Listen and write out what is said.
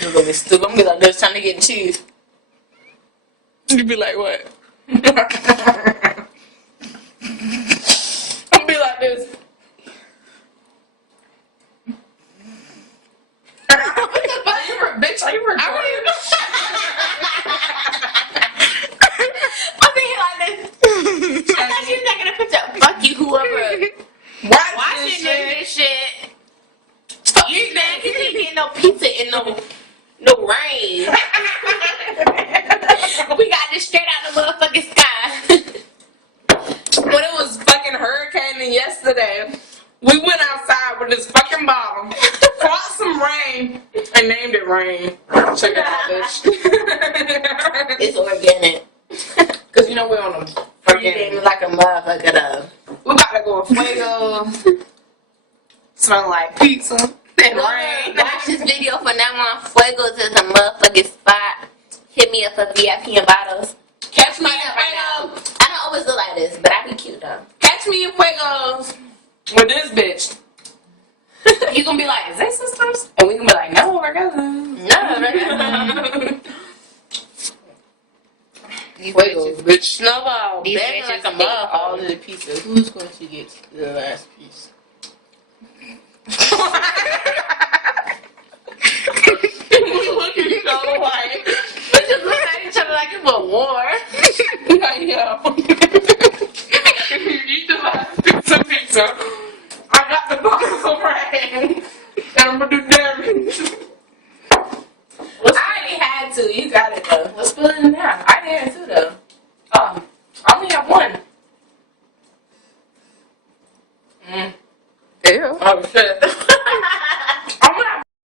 just gonna be stupid. I'm gonna be like this trying to get cheese. You be like, what? I'm gonna be like this. Bitch, are you recording? I'm thinking like this. I thought she was taking a picture. Fuck you, whoever watching this shit. You man, you ain't getting no pizza in no rain. We got this straight out the motherfucking sky. When it was fucking hurricaning yesterday, we went outside with this fucking bottle, caught some rain, and named it Rain. Check it out, bitch. It's organic. Cause you know we're on a fucking like a motherfucker though. We about to go to Fuego. Smelling like pizza and rain. Watch this video from now on. Fuego to the motherfucking spot. Hit me up for VIP and bottles. Catch me in Fuego. I don't always look like this, but I be cute though. Catch me in Fuegos with this bitch. You gonna be like, is they sisters? And we gonna be like, no, we're cousins. No, we're cousins. These bitches, bitch. Snowball. These bitches come up all of the pizza. Who's going to get the last piece? We looking so white. We just look at each other like it's a war. Yeah. You just like pizza. I got the box of rain. And I'm gonna do damage. I already had to. You got it though. Let's put it in now. I did too though. I only have one. Ew. Oh shit.